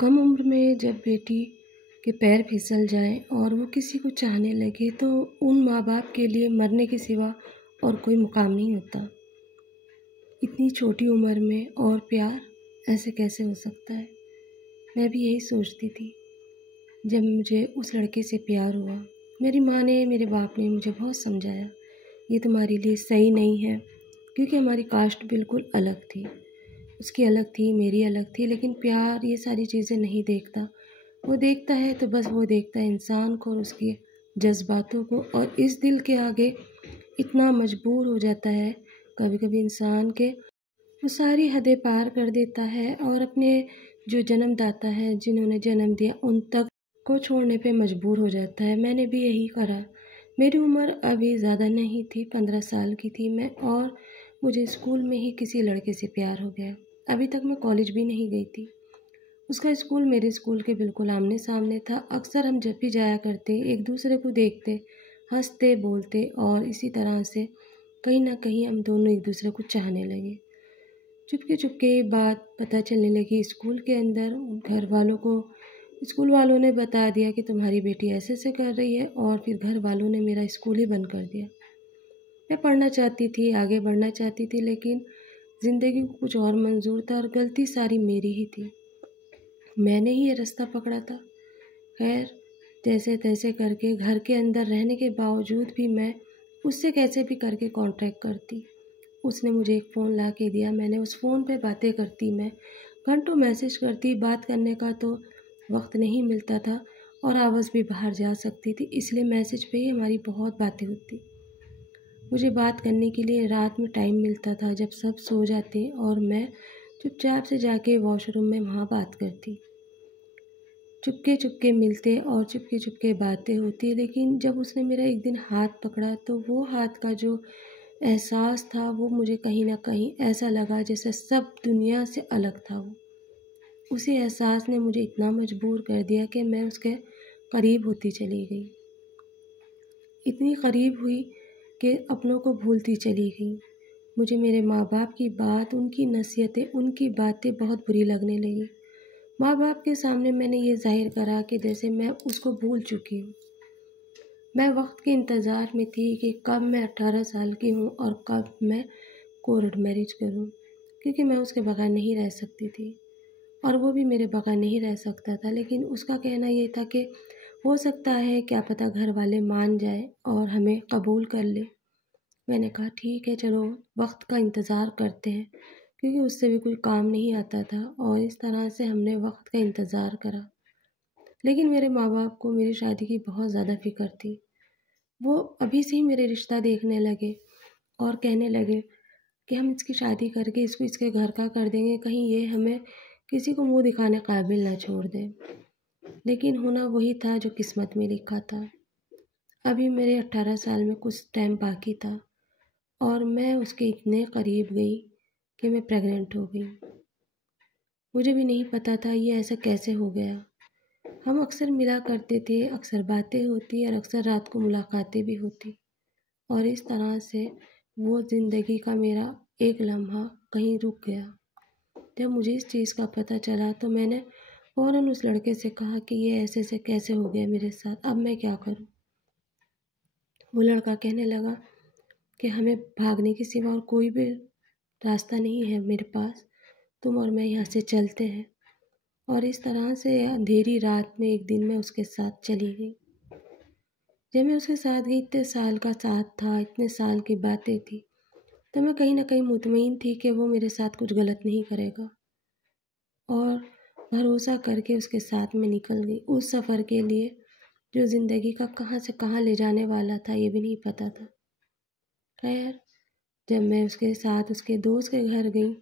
कम उम्र में जब बेटी के पैर फिसल जाएं और वो किसी को चाहने लगे तो उन माँ बाप के लिए मरने के सिवा और कोई मुकाम नहीं होता। इतनी छोटी उम्र में और प्यार ऐसे कैसे हो सकता है। मैं भी यही सोचती थी जब मुझे उस लड़के से प्यार हुआ। मेरी माँ ने, मेरे बाप ने मुझे बहुत समझाया, ये तुम्हारे लिए सही नहीं है, क्योंकि हमारी कास्ट बिल्कुल अलग थी। उसकी अलग थी, मेरी अलग थी, लेकिन प्यार ये सारी चीज़ें नहीं देखता। वो देखता है तो बस वो देखता है इंसान को और उसके जज्बातों को, और इस दिल के आगे इतना मजबूर हो जाता है कभी कभी इंसान के, वो सारी हदें पार कर देता है और अपने जो जन्मदाता है, जिन्होंने जन्म दिया, उन तक को छोड़ने पे मजबूर हो जाता है। मैंने भी यही करा। मेरी उम्र अभी ज़्यादा नहीं थी, 15 साल की थी मैं, और मुझे स्कूल में ही किसी लड़के से प्यार हो गया। अभी तक मैं कॉलेज भी नहीं गई थी। उसका स्कूल मेरे स्कूल के बिल्कुल आमने सामने था। अक्सर हम जब भी जाया करते, एक दूसरे को देखते, हंसते बोलते, और इसी तरह से कहीं ना कहीं हम दोनों एक दूसरे को चाहने लगे। चुपके चुपके बात पता चलने लगी स्कूल के अंदर। घर वालों को, स्कूल वालों ने बता दिया कि तुम्हारी बेटी ऐसे ऐसे कर रही है, और फिर घर वालों ने मेरा स्कूल ही बंद कर दिया। मैं पढ़ना चाहती थी, आगे बढ़ना चाहती थी, लेकिन ज़िंदगी को कुछ और मंजूर था और गलती सारी मेरी ही थी। मैंने ही ये रास्ता पकड़ा था। खैर, जैसे तैसे करके घर के अंदर रहने के बावजूद भी मैं उससे कैसे भी करके कांटेक्ट करती। उसने मुझे एक फ़ोन ला के दिया, मैंने उस फ़ोन पे बातें करती, मैं घंटों मैसेज करती। बात करने का तो वक्त नहीं मिलता था और आवाज़ भी बाहर जा सकती थी, इसलिए मैसेज पे ही हमारी बहुत बातें होती। मुझे बात करने के लिए रात में टाइम मिलता था, जब सब सो जाते, और मैं चुपचाप से जाके वॉशरूम में वहाँ बात करती। चुपके चुपके मिलते और चुपके चुपके बातें होती। लेकिन जब उसने मेरा एक दिन हाथ पकड़ा तो वो हाथ का जो एहसास था, वो मुझे कहीं ना कहीं ऐसा लगा जैसे सब दुनिया से अलग था। वो उसी एहसास ने मुझे इतना मजबूर कर दिया कि मैं उसके करीब होती चली गई। इतनी करीब हुई कि अपनों को भूलती चली गई। मुझे मेरे माँ बाप की बात, उनकी नसीहतें, उनकी बातें बहुत बुरी लगने लगी। माँ बाप के सामने मैंने ये जाहिर करा कि जैसे मैं उसको भूल चुकी हूँ। मैं वक्त के इंतज़ार में थी कि कब मैं 18 साल की हूँ और कब मैं कोर्ट मैरिज करूँ, क्योंकि मैं उसके बगैर नहीं रह सकती थी और वो भी मेरे बगैर नहीं रह सकता था। लेकिन उसका कहना ये था कि हो सकता है, क्या पता घर वाले मान जाए और हमें कबूल कर ले। मैंने कहा ठीक है, चलो वक्त का इंतज़ार करते हैं, क्योंकि उससे भी कोई काम नहीं आता था, और इस तरह से हमने वक्त का इंतज़ार करा। लेकिन मेरे माँ बाप को मेरी शादी की बहुत ज़्यादा फ़िक्र थी। वो अभी से ही मेरे रिश्ता देखने लगे और कहने लगे कि हम इसकी शादी करके इसको इसके घर का कर देंगे, कहीं ये हमें किसी को मुंह दिखाने काबिल ना छोड़ दे। लेकिन होना वही था जो किस्मत में लिखा था। अभी मेरे 18 साल में कुछ टाइम बाकी था और मैं उसके इतने करीब गई कि मैं प्रेग्नेंट हो गई। मुझे भी नहीं पता था ये ऐसा कैसे हो गया। हम अक्सर मिला करते थे, अक्सर बातें होती और अक्सर रात को मुलाकातें भी होती, और इस तरह से वो ज़िंदगी का मेरा एक लम्हा कहीं रुक गया। जब मुझे इस चीज़ का पता चला तो मैंने फ़ौरन उस लड़के से कहा कि ये ऐसे ऐसे कैसे हो गया मेरे साथ, अब मैं क्या करूं। वो लड़का कहने लगा कि हमें भागने के सिवा और कोई भी रास्ता नहीं है मेरे पास, तुम और मैं यहाँ से चलते हैं। और इस तरह से अंधेरी रात में एक दिन मैं उसके साथ चली गई। जब मैं उसके साथ गई, इतने साल का साथ था, इतने साल की बातें थी, तो मैं कहीं ना कहीं मुतमईन थी कि वो मेरे साथ कुछ गलत नहीं करेगा, और भरोसा करके उसके साथ में निकल गई उस सफ़र के लिए जो ज़िंदगी का कहाँ से कहाँ ले जाने वाला था, ये भी नहीं पता था। खैर, जब मैं उसके साथ उसके दोस्त के घर गई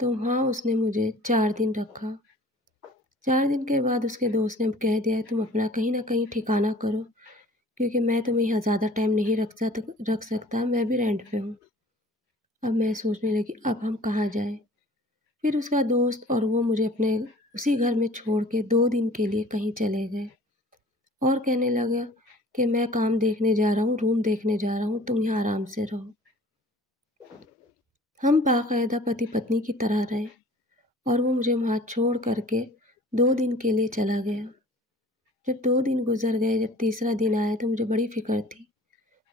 तो वहाँ उसने मुझे 4 दिन रखा। 4 दिन के बाद उसके दोस्त ने कह दिया तुम अपना कहीं ना कहीं ठिकाना करो, क्योंकि मैं तुम्हें यहाँ ज़्यादा टाइम नहीं रख सकता, मैं भी रेंट पे हूँ। अब मैं सोचने लगी अब हम कहाँ जाएं। फिर उसका दोस्त और वो मुझे अपने उसी घर में छोड़ के 2 दिन के लिए कहीं चले गए और कहने लगा कि मैं काम देखने जा रहा हूँ, रूम देखने जा रहा हूँ, तुम यहाँ आराम से रहो। हम बाकायदा पति पत्नी की तरह रहे और वो मुझे वहाँ छोड़ करके 2 दिन के लिए चला गया। जब 2 दिन गुज़र गए, जब तीसरा दिन आया तो मुझे बड़ी फ़िक्र थी।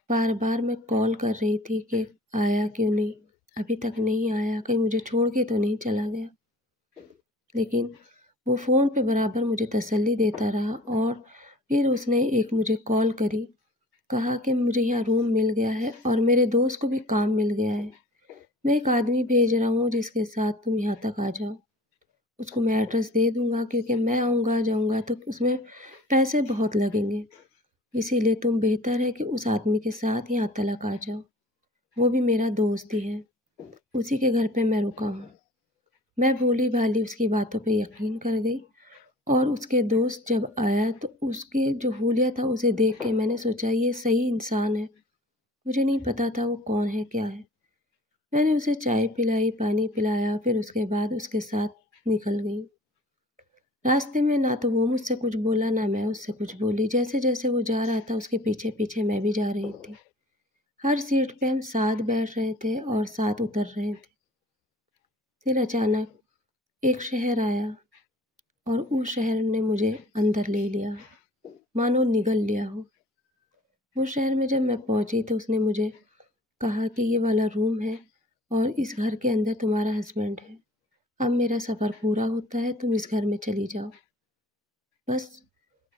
बार-बार मैं कॉल कर रही थी कि आया क्यों नहीं, अभी तक नहीं आया, कहीं मुझे छोड़ के तो नहीं चला गया। लेकिन वो फ़ोन पे बराबर मुझे तसल्ली देता रहा और फिर उसने एक मुझे कॉल करी, कहा कि मुझे यहाँ रूम मिल गया है और मेरे दोस्त को भी काम मिल गया है। मैं एक आदमी भेज रहा हूँ जिसके साथ तुम यहाँ तक आ जाओ। उसको मैं एड्रेस दे दूँगा क्योंकि मैं आऊँगा जाऊँगा तो उसमें पैसे बहुत लगेंगे। इसीलिए तुम बेहतर है कि उस आदमी के साथ यहाँ तलक आ जाओ। वो भी मेरा दोस्त ही है। उसी के घर पे मैं रुका हूँ। मैं भोली-भाली उसकी बातों पे यकीन कर गई और उसके दोस्त जब आया तो उसके जो हुलिया था उसे देख के मैंने सोचा ये सही इंसान है। मुझे नहीं पता था वो कौन है, क्या है। मैंने उसे चाय पिलाई, पानी पिलाया, फिर उसके बाद उसके साथ निकल गई। रास्ते में ना तो वो मुझसे कुछ बोला, ना मैं उससे कुछ बोली। जैसे-जैसे वो जा रहा था उसके पीछे-पीछे मैं भी जा रही थी। हर सीट पे हम साथ बैठ रहे थे और साथ उतर रहे थे। फिर अचानक एक शहर आया और उस शहर ने मुझे अंदर ले लिया, मानो निगल लिया हो। उस शहर में जब मैं पहुंची तो उसने मुझे कहा कि ये वाला रूम है और इस घर के अंदर तुम्हारा हस्बैंड है। अब मेरा सफ़र पूरा होता है, तुम इस घर में चली जाओ। बस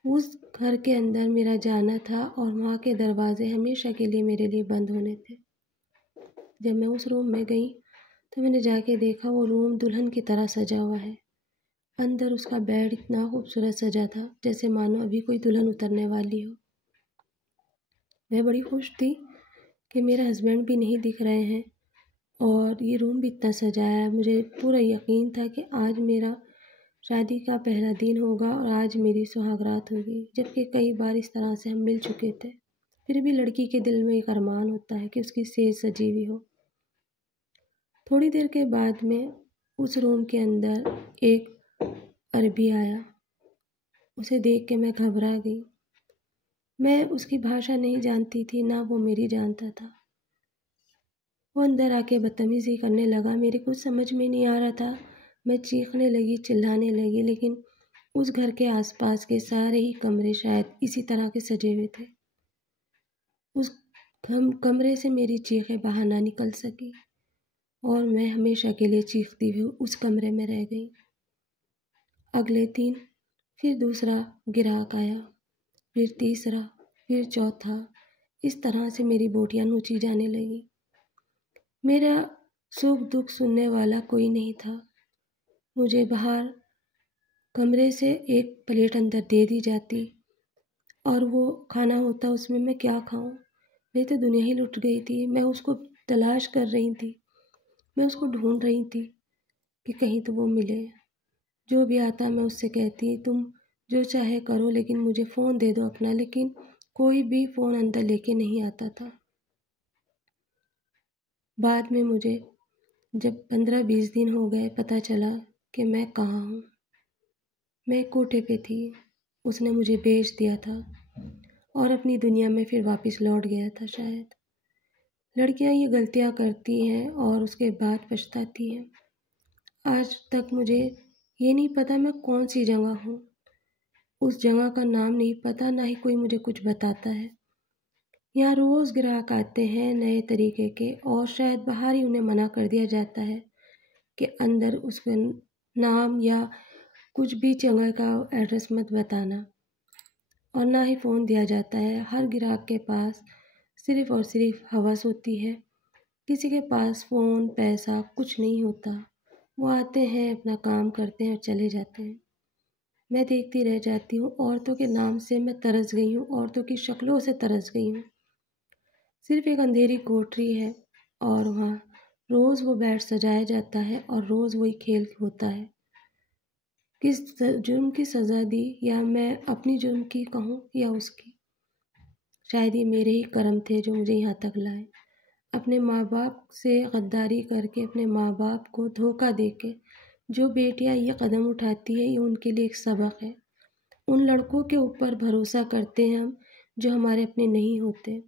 उस घर के अंदर मेरा जाना था और वहाँ के दरवाजे हमेशा के लिए मेरे लिए बंद होने थे। जब मैं उस रूम में गई तो मैंने जाके देखा वो रूम दुल्हन की तरह सजा हुआ है। अंदर उसका बेड इतना खूबसूरत सजा था जैसे मानो अभी कोई दुल्हन उतरने वाली हो। मैं बड़ी खुश थी कि मेरे हस्बैंड भी नहीं दिख रहे हैं और ये रूम भी इतना सजाया है। मुझे पूरा यकीन था कि आज मेरा शादी का पहला दिन होगा और आज मेरी सुहागरात होगी, जबकि कई बार इस तरह से हम मिल चुके थे। फिर भी लड़की के दिल में एक अरमान होता है कि उसकी सेज सजी हुई हो। थोड़ी देर के बाद में उस रूम के अंदर एक अरबी आया। उसे देख के मैं घबरा गई। मैं उसकी भाषा नहीं जानती थी, ना वो मेरी जानता था। वो अंदर आके बदतमीज़ी करने लगा। मेरे कुछ समझ में नहीं आ रहा था। मैं चीखने लगी, चिल्लाने लगी, लेकिन उस घर के आसपास के सारे ही कमरे शायद इसी तरह के सजे हुए थे। उस कमरे से मेरी चीखें बाहर ना निकल सकी और मैं हमेशा के लिए चीखती हुई उस कमरे में रह गई। अगले दिन फिर दूसरा ग्राहक आया, फिर तीसरा, फिर चौथा। इस तरह से मेरी बोटियाँ नोची जाने लगी। मेरा सुख दुख सुनने वाला कोई नहीं था। मुझे बाहर कमरे से एक प्लेट अंदर दे दी जाती और वो खाना होता, उसमें मैं क्या खाऊं। मेरी तो दुनिया ही लुट गई थी। मैं उसको तलाश कर रही थी, मैं उसको ढूंढ रही थी कि कहीं तो वो मिले। जो भी आता मैं उससे कहती तुम जो चाहे करो लेकिन मुझे फ़ोन दे दो अपना, लेकिन कोई भी फ़ोन अंदर लेके नहीं आता था। बाद में मुझे जब 15-20 दिन हो गए पता चला कि मैं कहाँ हूँ। मैं एक कोठे पे थी, उसने मुझे बेच दिया था और अपनी दुनिया में फिर वापस लौट गया था शायद। लड़कियाँ ये गलतियाँ करती हैं और उसके बाद पछताती हैं। आज तक मुझे ये नहीं पता मैं कौन सी जगह हूँ। उस जगह का नाम नहीं पता, ना ही कोई मुझे कुछ बताता है। यहाँ रोज़ ग्राहक आते हैं नए तरीके के और शायद बाहर ही उन्हें मना कर दिया जाता है कि अंदर उसका नाम या कुछ भी जगह का एड्रेस मत बताना, और ना ही फ़ोन दिया जाता है। हर ग्राहक के पास सिर्फ़ और सिर्फ हवस होती है। किसी के पास फ़ोन, पैसा कुछ नहीं होता। वो आते हैं, अपना काम करते हैं और चले जाते हैं। मैं देखती रह जाती हूँ। औरतों के नाम से मैं तरस गई हूँ, औरतों की शक्लों से तरस गई हूँ। सिर्फ एक अंधेरी कोठरी है और वहाँ रोज़ वो बेड सजाया जाता है और रोज़ वही खेल होता है। किस जुर्म की सज़ा दी, या मैं अपनी जुर्म की कहूँ या उसकी। शायद ये मेरे ही कर्म थे जो मुझे यहाँ तक लाए। अपने माँ बाप से गद्दारी करके, अपने माँ बाप को धोखा देके जो बेटियाँ ये कदम उठाती है, ये उनके लिए एक सबक है। उन लड़कों के ऊपर भरोसा करते हैं हम जो हमारे अपने नहीं होते।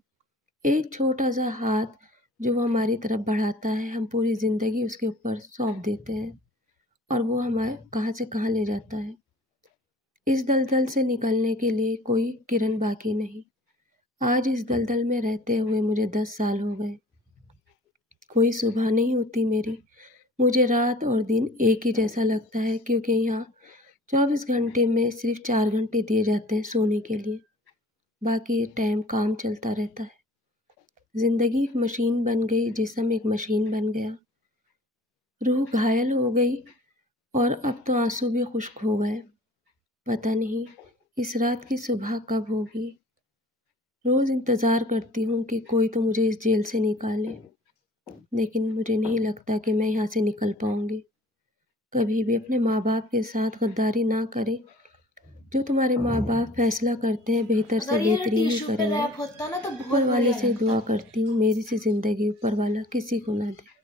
एक छोटा सा हाथ जो वो हमारी तरफ बढ़ाता है, हम पूरी ज़िंदगी उसके ऊपर सौंप देते हैं और वो हमारे कहाँ से कहाँ ले जाता है। इस दलदल से निकलने के लिए कोई किरण बाकी नहीं। आज इस दलदल में रहते हुए मुझे 10 साल हो गए। कोई सुबह नहीं होती मेरी। मुझे रात और दिन एक ही जैसा लगता है, क्योंकि यहाँ 24 घंटे में सिर्फ 4 घंटे दिए जाते हैं सोने के लिए। बाकी टाइम काम चलता रहता है। ज़िंदगी एक मशीन बन गई, जिस्म एक मशीन बन गया। रूह घायल हो गई और अब तो आंसू भी खुश्क हो गए। पता नहीं इस रात की सुबह कब होगी। रोज़ इंतज़ार करती हूँ कि कोई तो मुझे इस जेल से निकाले, लेकिन मुझे नहीं लगता कि मैं यहाँ से निकल पाऊँगी। कभी भी अपने माँ बाप के साथ गद्दारी ना करें। जो तुम्हारे माँ बाप फैसला करते हैं बेहतर से बेहतरीन ही करेंगे। ऊपर वाले से दुआ करती हूँ मेरी सी ज़िंदगी ऊपर वाला किसी को ना दे।